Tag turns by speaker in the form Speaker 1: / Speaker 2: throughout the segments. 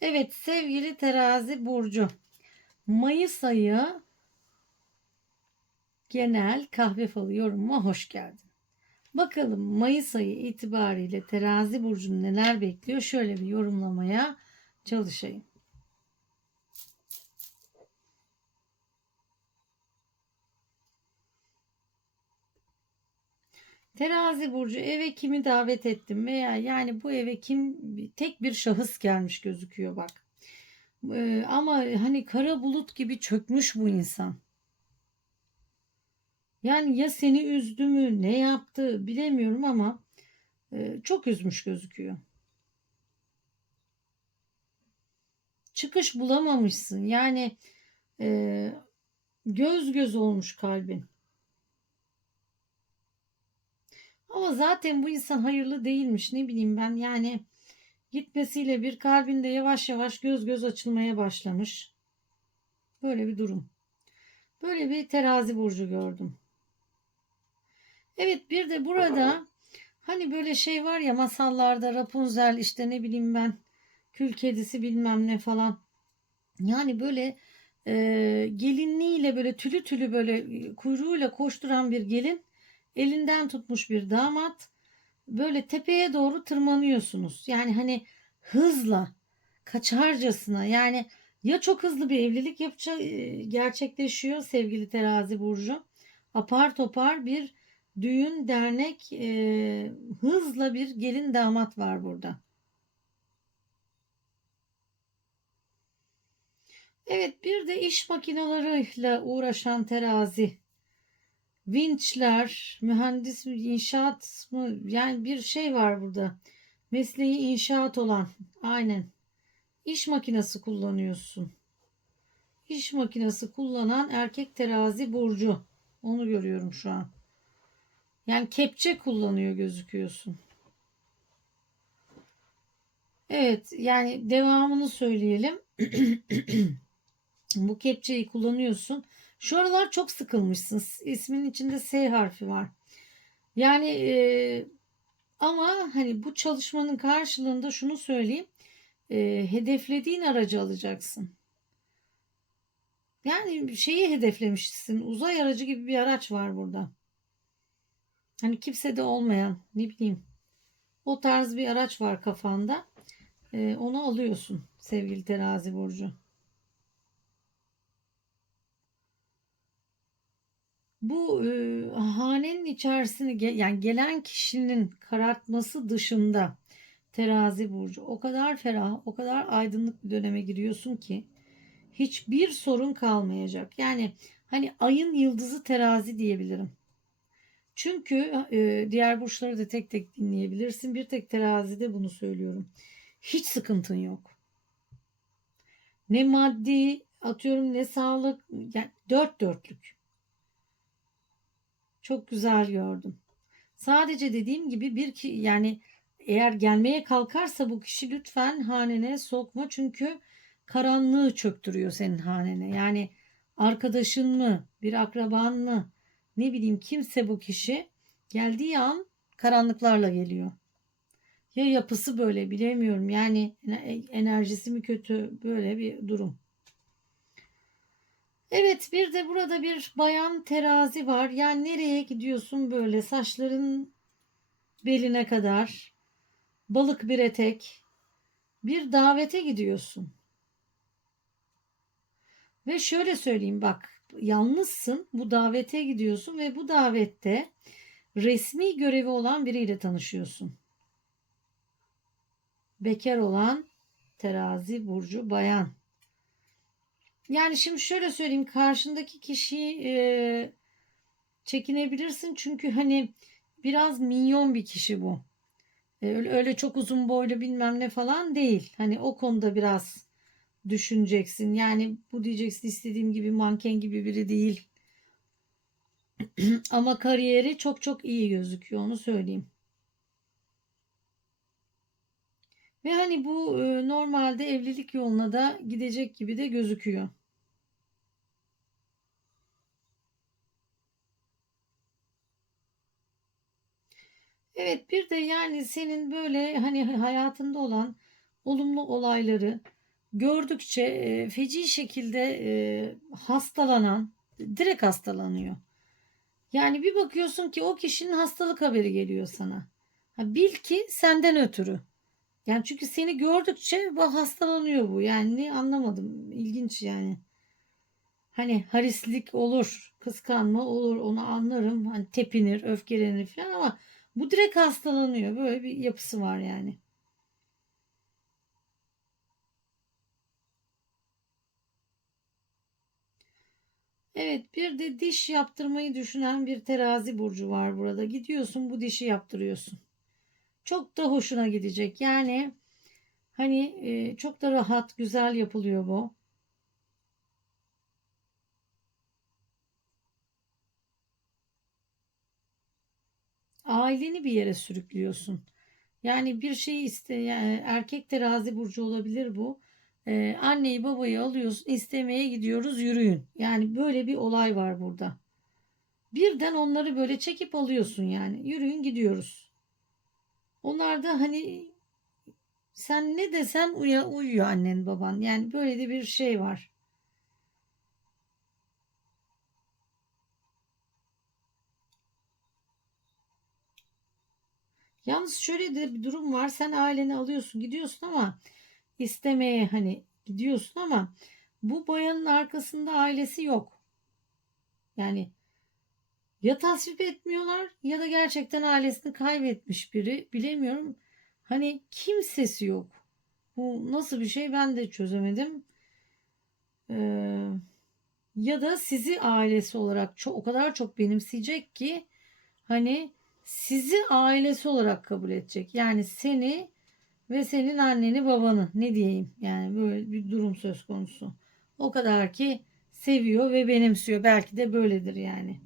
Speaker 1: Evet sevgili terazi burcu. Mayıs ayı genel kahve falı yorumuma hoş geldin. Bakalım Mayıs ayı itibariyle terazi burcunu neler bekliyor? Şöyle bir yorumlamaya çalışayım. Terazi burcu eve kimi davet ettim veya yani bu eve kim tek bir şahıs gelmiş gözüküyor bak. Ee, ama hani kara bulut gibi çökmüş bu insan. Yani ya seni üzdü mü ne yaptı bilemiyorum ama e, çok üzmüş gözüküyor. Çıkış bulamamışsın. Yani e, göz göz olmuş kalbin. Ama zaten bu insan hayırlı değilmiş. Ne bileyim ben yani gitmesiyle bir kalbinde yavaş yavaş göz göz açılmaya başlamış. Böyle bir durum. Böyle bir terazi burcu gördüm. Evet bir de burada hani böyle şey var ya masallarda Rapunzel işte ne bileyim ben kül kedisi bilmem ne falan. Yani böyle e, gelinliğiyle böyle tülü tülü böyle kuyruğuyla koşturan bir gelin elinden tutmuş bir damat böyle tepeye doğru tırmanıyorsunuz. Yani hani hızla kaçarcasına yani ya çok hızlı bir evlilik yapacak gerçekleşiyor sevgili terazi burcu. Apar topar bir düğün dernek e, hızla bir gelin damat var burada. Evet bir de iş makinalarıyla uğraşan terazi vinçler, mühendis mi, inşaat mı? Yani bir şey var burada. Mesleği inşaat olan. Aynen. İş makinesi kullanıyorsun. İş makinesi kullanan erkek terazi burcu. Onu görüyorum şu an. Yani kepçe kullanıyor gözüküyorsun. Evet yani devamını söyleyelim. Bu kepçeyi kullanıyorsun. Şu aralar çok sıkılmışsın. İsminin içinde S harfi var. Yani e, ama hani bu çalışmanın karşılığında şunu söyleyeyim. E, hedeflediğin aracı alacaksın. Yani şeyi hedeflemişsin. Uzay aracı gibi bir araç var burada. Hani kimsede olmayan ne bileyim. O tarz bir araç var kafanda. E, onu alıyorsun sevgili terazi burcu. Bu e, hanenin içerisini yani gelen kişinin karartması dışında terazi burcu o kadar ferah, o kadar aydınlık bir döneme giriyorsun ki hiçbir sorun kalmayacak. Yani hani ayın yıldızı terazi diyebilirim. Çünkü e, diğer burçları da tek tek dinleyebilirsin. Bir tek terazide bunu söylüyorum. Hiç sıkıntın yok. Ne maddi atıyorum ne sağlık yani dört dörtlük. Çok güzel gördüm. Sadece dediğim gibi bir ki yani eğer gelmeye kalkarsa bu kişi lütfen hanene sokma çünkü karanlığı çöktürüyor senin hanene. Yani arkadaşın mı, bir akraban mı, ne bileyim kimse bu kişi geldiği an karanlıklarla geliyor. Ya yapısı böyle bilemiyorum. Yani enerjisi mi kötü böyle bir durum. Evet bir de burada bir bayan terazi var. Yani nereye gidiyorsun böyle saçların beline kadar balık bir etek bir davete gidiyorsun. Ve şöyle söyleyeyim bak yalnızsın bu davete gidiyorsun ve bu davette resmi görevi olan biriyle tanışıyorsun. Bekar olan terazi burcu bayan. Yani şimdi şöyle söyleyeyim karşındaki kişiyi e, çekinebilirsin çünkü hani biraz minyon bir kişi bu. E, öyle, öyle çok uzun boylu bilmem ne falan değil. Hani o konuda biraz düşüneceksin. Yani bu diyeceksin istediğim gibi manken gibi biri değil. Ama kariyeri çok çok iyi gözüküyor onu söyleyeyim. Ve hani bu e, normalde evlilik yoluna da gidecek gibi de gözüküyor. Evet bir de yani senin böyle hani hayatında olan olumlu olayları gördükçe e, feci şekilde e, hastalanan direkt hastalanıyor. Yani bir bakıyorsun ki o kişinin hastalık haberi geliyor sana. Ha, bil ki senden ötürü. Yani çünkü seni gördükçe bu hastalanıyor bu. Yani ne anlamadım. İlginç yani. Hani harislik olur, kıskanma olur onu anlarım. Hani tepinir, öfkelenir falan ama bu direkt hastalanıyor. Böyle bir yapısı var yani. Evet bir de diş yaptırmayı düşünen bir terazi burcu var burada. Gidiyorsun bu dişi yaptırıyorsun. Çok da hoşuna gidecek. Yani hani e, çok da rahat, güzel yapılıyor bu. Aileni bir yere sürüklüyorsun. Yani bir şey iste yani erkek terazi burcu olabilir bu. Ee, anneyi babayı alıyorsun istemeye gidiyoruz yürüyün. Yani böyle bir olay var burada. Birden onları böyle çekip alıyorsun yani. Yürüyün gidiyoruz. Onlar da hani sen ne desen uya, uyuyor annen baban. Yani böyle de bir şey var. Yalnız şöyle de bir durum var. Sen aileni alıyorsun, gidiyorsun ama istemeye hani gidiyorsun ama bu bayanın arkasında ailesi yok. Yani ya tasvip etmiyorlar ya da gerçekten ailesini kaybetmiş biri. Bilemiyorum. Hani kimsesi yok. Bu nasıl bir şey ben de çözemedim. Ee, ya da sizi ailesi olarak çok, o kadar çok benimseyecek ki hani sizi ailesi olarak kabul edecek. Yani seni ve senin anneni babanı ne diyeyim yani böyle bir durum söz konusu. O kadar ki seviyor ve benimsiyor. Belki de böyledir yani.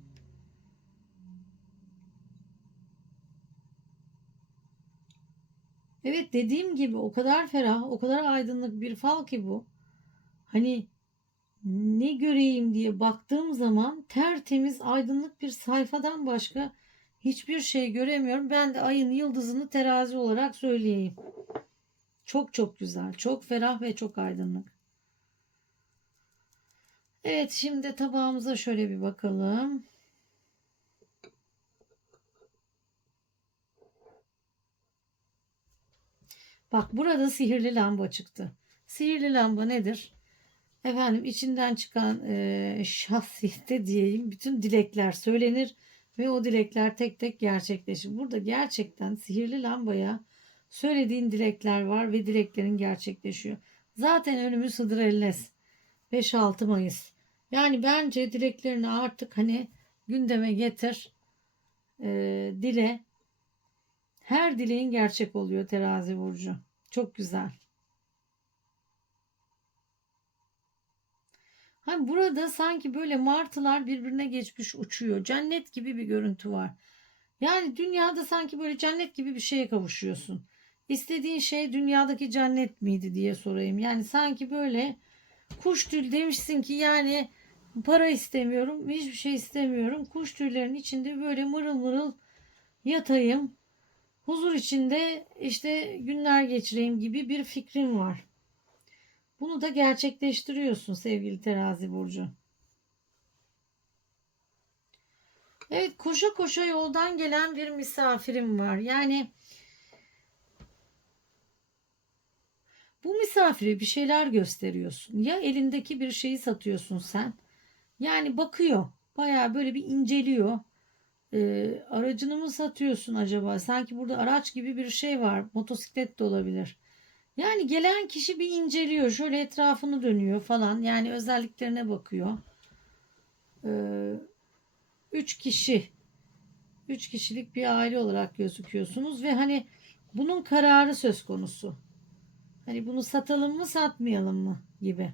Speaker 1: Evet dediğim gibi o kadar ferah, o kadar aydınlık bir fal ki bu. Hani ne göreyim diye baktığım zaman tertemiz aydınlık bir sayfadan başka hiçbir şey göremiyorum. Ben de ayın yıldızını terazi olarak söyleyeyim. Çok çok güzel, çok ferah ve çok aydınlık. Evet şimdi tabağımıza şöyle bir bakalım. Bak burada sihirli lamba çıktı. Sihirli lamba nedir? Efendim içinden çıkan e, şahsiyette diyeyim bütün dilekler söylenir ve o dilekler tek tek gerçekleşir. Burada gerçekten sihirli lambaya söylediğin dilekler var ve dileklerin gerçekleşiyor. Zaten önümüz Hıdır Ellez 5-6 Mayıs. Yani bence dileklerini artık hani gündeme getir. E, dile. Her dileğin gerçek oluyor terazi burcu. Çok güzel. Hani burada sanki böyle martılar birbirine geçmiş uçuyor. Cennet gibi bir görüntü var. Yani dünyada sanki böyle cennet gibi bir şeye kavuşuyorsun. İstediğin şey dünyadaki cennet miydi diye sorayım. Yani sanki böyle kuş tül demişsin ki yani para istemiyorum, hiçbir şey istemiyorum. Kuş tüylerin içinde böyle mırıl mırıl yatayım. Huzur içinde işte günler geçireyim gibi bir fikrim var. Bunu da gerçekleştiriyorsun sevgili terazi burcu. Evet koşa koşa yoldan gelen bir misafirim var. Yani bu misafire bir şeyler gösteriyorsun. Ya elindeki bir şeyi satıyorsun sen. Yani bakıyor. Baya böyle bir inceliyor. Ee, aracını mı satıyorsun acaba? Sanki burada araç gibi bir şey var. Motosiklet de olabilir. Yani gelen kişi bir inceliyor. Şöyle etrafını dönüyor falan. Yani özelliklerine bakıyor. Ee, üç kişi. Üç kişilik bir aile olarak gözüküyorsunuz. Ve hani bunun kararı söz konusu. Hani bunu satalım mı satmayalım mı gibi.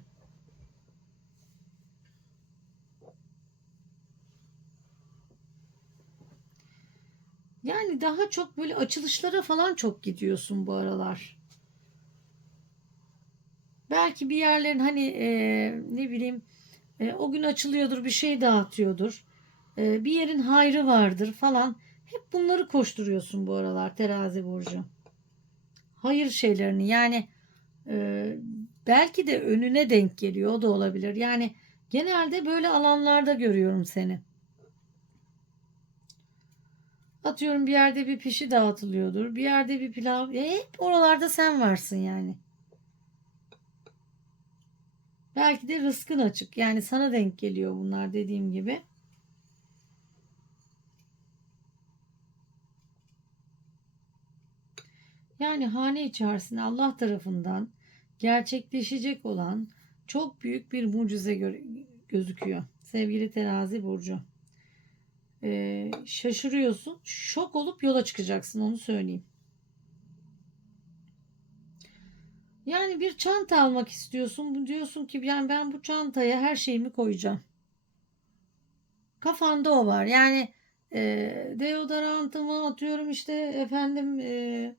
Speaker 1: Yani daha çok böyle açılışlara falan çok gidiyorsun bu aralar. Belki bir yerlerin hani e, ne bileyim e, o gün açılıyordur bir şey dağıtıyordur. E, bir yerin hayrı vardır falan. Hep bunları koşturuyorsun bu aralar terazi burcu. Hayır şeylerini yani e, belki de önüne denk geliyor o da olabilir. Yani genelde böyle alanlarda görüyorum seni. Atıyorum bir yerde bir pişi dağıtılıyordur. Bir yerde bir pilav. Ya hep oralarda sen varsın yani. Belki de rızkın açık. Yani sana denk geliyor bunlar dediğim gibi. Yani hane içerisinde Allah tarafından gerçekleşecek olan çok büyük bir mucize gö- gözüküyor. Sevgili terazi burcu. Ee, şaşırıyorsun. Şok olup yola çıkacaksın onu söyleyeyim. Yani bir çanta almak istiyorsun. Diyorsun ki yani ben bu çantaya her şeyimi koyacağım. Kafanda o var. Yani e, deodorantımı atıyorum işte efendim e,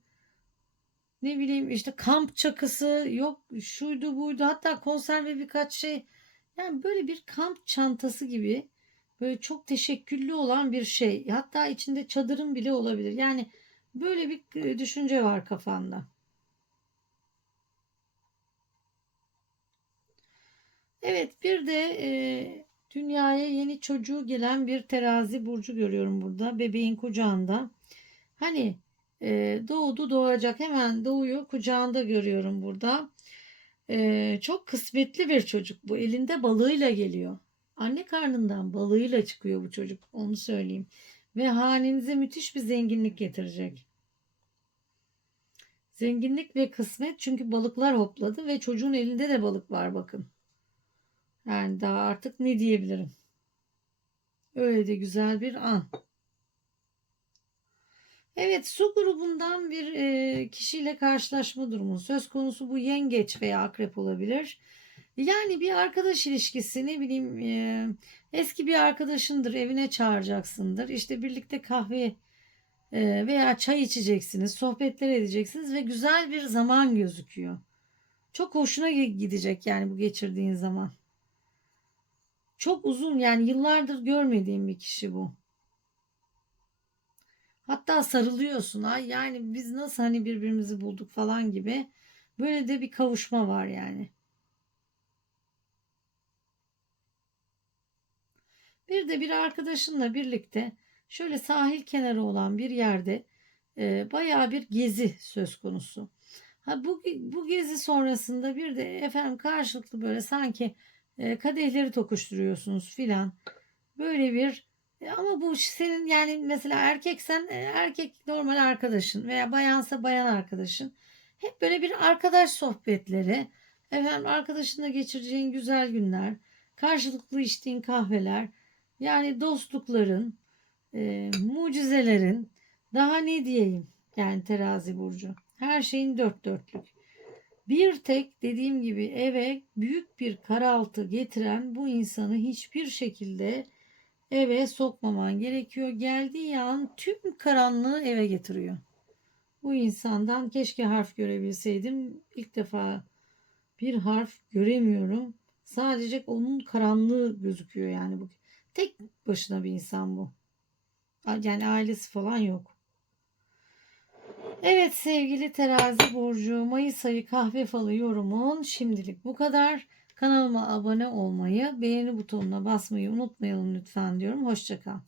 Speaker 1: ne bileyim işte kamp çakısı yok şuydu buydu hatta konserve birkaç şey. Yani böyle bir kamp çantası gibi böyle çok teşekküllü olan bir şey. Hatta içinde çadırın bile olabilir. Yani böyle bir e, düşünce var kafanda. Evet bir de e, dünyaya yeni çocuğu gelen bir terazi burcu görüyorum burada. Bebeğin kucağında. Hani e, doğdu doğacak hemen doğuyor kucağında görüyorum burada. E, çok kısmetli bir çocuk bu. Elinde balığıyla geliyor. Anne karnından balığıyla çıkıyor bu çocuk. Onu söyleyeyim. Ve hanenize müthiş bir zenginlik getirecek. Zenginlik ve kısmet çünkü balıklar hopladı ve çocuğun elinde de balık var bakın. Yani daha artık ne diyebilirim? Öyle de güzel bir an. Evet su grubundan bir kişiyle karşılaşma durumu söz konusu bu yengeç veya akrep olabilir. Yani bir arkadaş ilişkisi ne bileyim e, eski bir arkadaşındır evine çağıracaksındır. İşte birlikte kahve e, veya çay içeceksiniz, sohbetler edeceksiniz ve güzel bir zaman gözüküyor. Çok hoşuna gidecek yani bu geçirdiğin zaman. Çok uzun yani yıllardır görmediğim bir kişi bu. Hatta sarılıyorsun. Ay yani biz nasıl hani birbirimizi bulduk falan gibi. Böyle de bir kavuşma var yani. Bir de bir arkadaşınla birlikte şöyle sahil kenarı olan bir yerde e, bayağı bir gezi söz konusu. Ha bu bu gezi sonrasında bir de efendim karşılıklı böyle sanki e, kadehleri tokuşturuyorsunuz filan. Böyle bir e, ama bu senin yani mesela erkeksen e, erkek normal arkadaşın veya bayansa bayan arkadaşın. Hep böyle bir arkadaş sohbetleri. Efendim arkadaşınla geçireceğin güzel günler. Karşılıklı içtiğin kahveler. Yani dostlukların, e, mucizelerin daha ne diyeyim yani terazi burcu. Her şeyin dört dörtlük. Bir tek dediğim gibi eve büyük bir karaltı getiren bu insanı hiçbir şekilde eve sokmaman gerekiyor. Geldiği an tüm karanlığı eve getiriyor. Bu insandan keşke harf görebilseydim. İlk defa bir harf göremiyorum. Sadece onun karanlığı gözüküyor yani bu. Tek başına bir insan bu. Yani ailesi falan yok. Evet sevgili terazi burcu Mayıs ayı kahve falı yorumun şimdilik bu kadar. Kanalıma abone olmayı, beğeni butonuna basmayı unutmayalım lütfen diyorum. Hoşçakal.